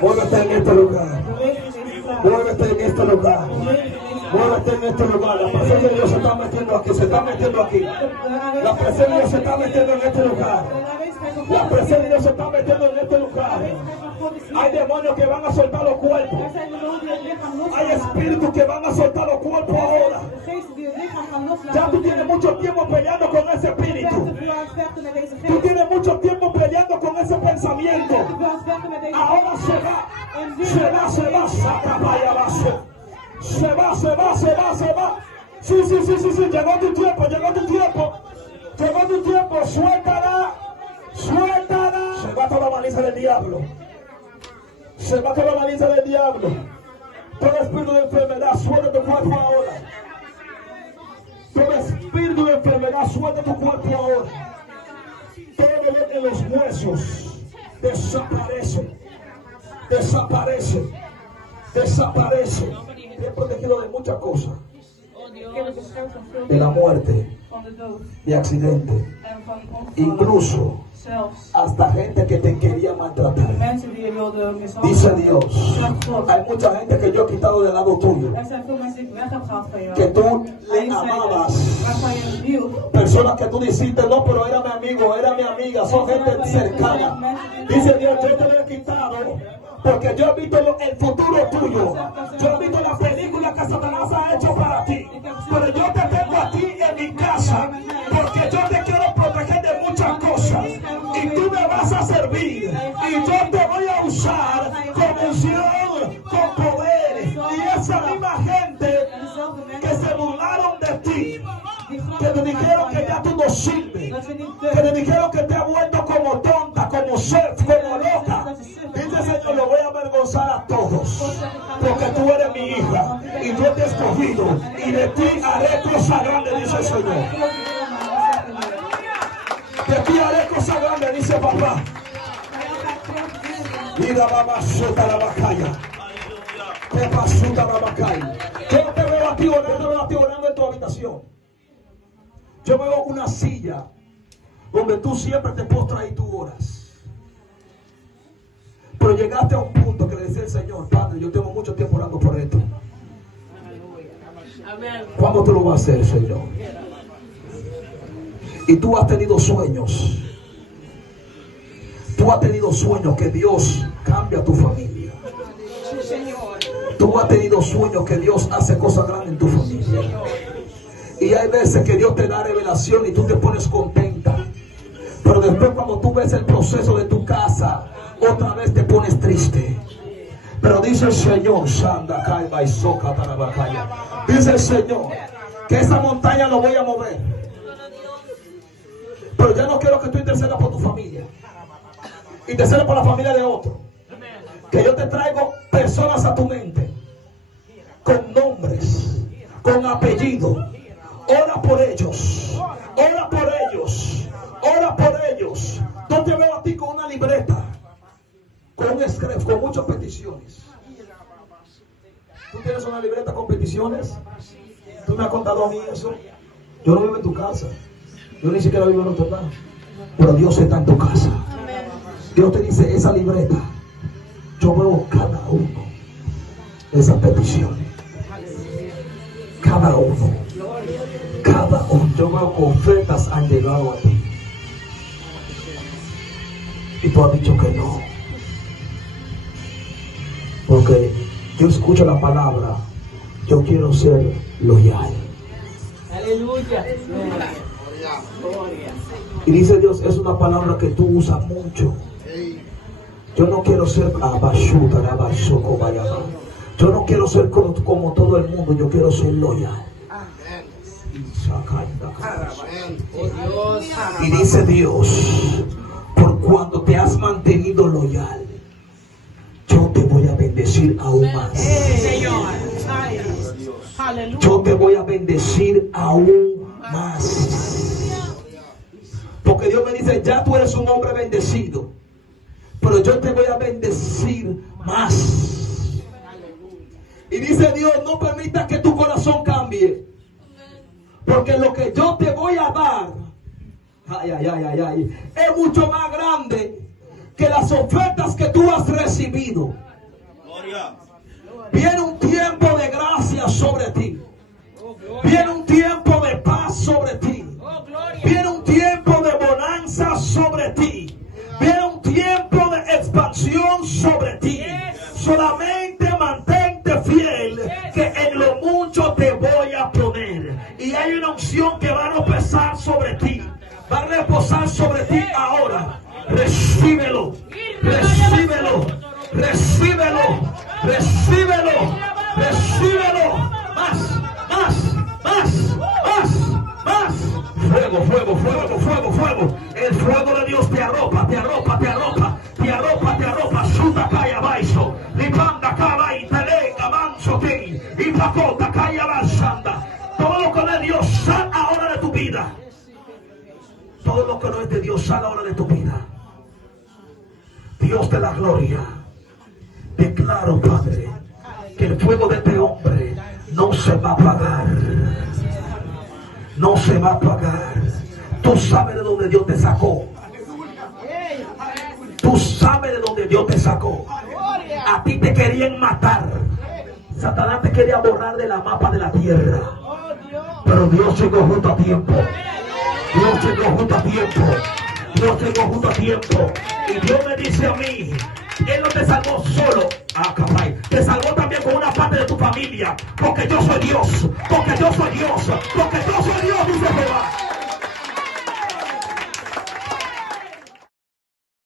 Muévete en este lugar. Muévete en este lugar. Muévete en este lugar. La presencia de Dios se está metiendo aquí. Se está metiendo aquí. La presencia de Dios se está metiendo en este lugar. La presencia de Dios se está metiendo en este lugar. Hay demonios que van a soltar los cuerpos. Hay espíritus que van a soltar los cuerpos ahora. Ya tú tienes mucho tiempo peleando con ese espíritu. Tú tienes mucho tiempo peleando con ese pensamiento. Ahora se va. Se va, se va. Saca vaya vaso. Se va, se va, se va, se va. Sí, sí, sí, sí, sí. Llegó tu tiempo, llegó tu tiempo. Llegó tu tiempo. Suéltala. Suéltala. Se va toda la malicia del diablo. Se va toda la malicia del diablo. Todo espíritu de enfermedad, suelta tu cuerpo ahora. Todo espíritu de enfermedad, suelta tu cuerpo ahora. Todo dolor en los huesos desaparece. Desaparece. Desaparece. Te he protegido de muchas cosas. De la muerte, de accidente, incluso hasta gente que te quería maltratar. Dice Dios, hay mucha gente que yo he quitado del lado tuyo, que tú le amabas, personas que tú dijiste no, pero era mi amigo, era mi amiga, son gente cercana. Dice Dios, yo te lo he quitado porque yo he visto el futuro tuyo. Yo he visto la película que Satanás ha hecho para ti, pero yo te tengo a ti en mi casa porque yo te quiero proteger de muchas cosas y tú me vas a servir y yo te voy a usar con unción, con poder. Y esa misma gente que se burlaron de ti, que te dijeron que ya tú no sirves, que te dijeron que te has vuelto como tonta, como chef, como loca, dice Señor, lo voy a avergonzar a todos, porque tú eres mi hija y yo te he escogido y de ti haré cosas grandes, dice el Señor. De ti haré cosas grandes, dice papá. Mira, mamá, suelta la bacalla. ¿Qué pasó, la bacalla? Yo no te veo a ti orando en tu habitación. Yo veo una silla donde tú siempre te postras y tú oras. Pero llegaste a un punto que le decía el Señor, Padre, yo tengo mucho tiempo orando por esto. ¿Cuándo tú lo vas a hacer, Señor? Y tú has tenido sueños. Tú has tenido sueños que Dios cambia tu familia. Tú has tenido sueños que Dios hace cosas grandes en tu familia. Y hay veces que Dios te da revelación y tú te pones contenta. Pero después cuando tú ves el proceso de tu casa, otra vez te pones triste. Pero dice el Señor, dice el Señor, que esa montaña lo voy a mover. Pero ya no quiero que tú intercedas por tu familia. Intercedas por la familia de otro. Que yo te traigo personas a tu mente con nombres, con apellido. Ora por ellos. Ora por ellos. Ora por ellos. Yo te veo a ti con una libreta, con un script, con muchas peticiones. ¿Tú tienes una libreta con peticiones? ¿Tú me has contado a mí eso? Yo no vivo en tu casa. Yo ni siquiera vivo en otro lado. Pero Dios está en tu casa. Dios te dice, esa libreta, yo veo cada uno de esas peticiones. Cada uno. Cada uno. Yo veo que ofertas han llegado a ti. Y tú has dicho que no. Porque yo escucho la palabra, yo quiero ser loyal. Aleluya. Y dice Dios, es una palabra que tú usas mucho. Yo no quiero ser abashuta, abashoko, bayama. Yo no quiero ser como todo el mundo, yo quiero ser loyal. Y dice Dios, por cuando te has mantenido loyal, yo te voy a bendecir aún más. Yo te voy a bendecir aún más. Porque Dios me dice, ya tú eres un hombre bendecido, pero yo te voy a bendecir más. Y dice Dios, no permitas que tu corazón cambie, porque lo que yo te voy a dar, es mucho más grande que las ofertas que tú has recibido, viene un tiempo de gracia sobre ti. Viene un tiempo de paz sobre ti. Viene un tiempo de bonanza sobre ti. Viene un tiempo de expansión sobre ti. Solamente mantente fiel, que en lo mucho te voy a poner. Y hay una unción que va a reposar sobre ti. Va a reposar sobre ti ahora. Recíbelo. Recíbelo. Recíbelo. Recíbelo. Recíbelo. Más. Fuego, fuego, fuego, fuego, fuego. El fuego de Dios te arropa, te arropa, te arropa, te arropa, te arropa. Suda calla baiso, lipanda cala y telega manso te, y pacota calla basanda. Todo lo que no es de Dios, sal ahora de tu vida. Todo lo que no es de Dios, sal ahora de tu vida. Dios de la gloria, declaro, Padre, que el fuego de este hombre no se va a apagar. No se va a apagar. Tú sabes de dónde Dios te sacó. Tú sabes de dónde Dios te sacó. A ti te querían matar. Satanás te quería borrar de la mapa de la tierra. Pero Dios llegó justo a tiempo. Dios llegó justo a tiempo. Dios llegó justo a tiempo. Y Dios me dice a mí, Él no te salvó solo. Capaz. Te salvó también con una parte de tu familia. Porque yo soy Dios. Porque yo soy Dios. Porque yo soy Dios, dice Jehová.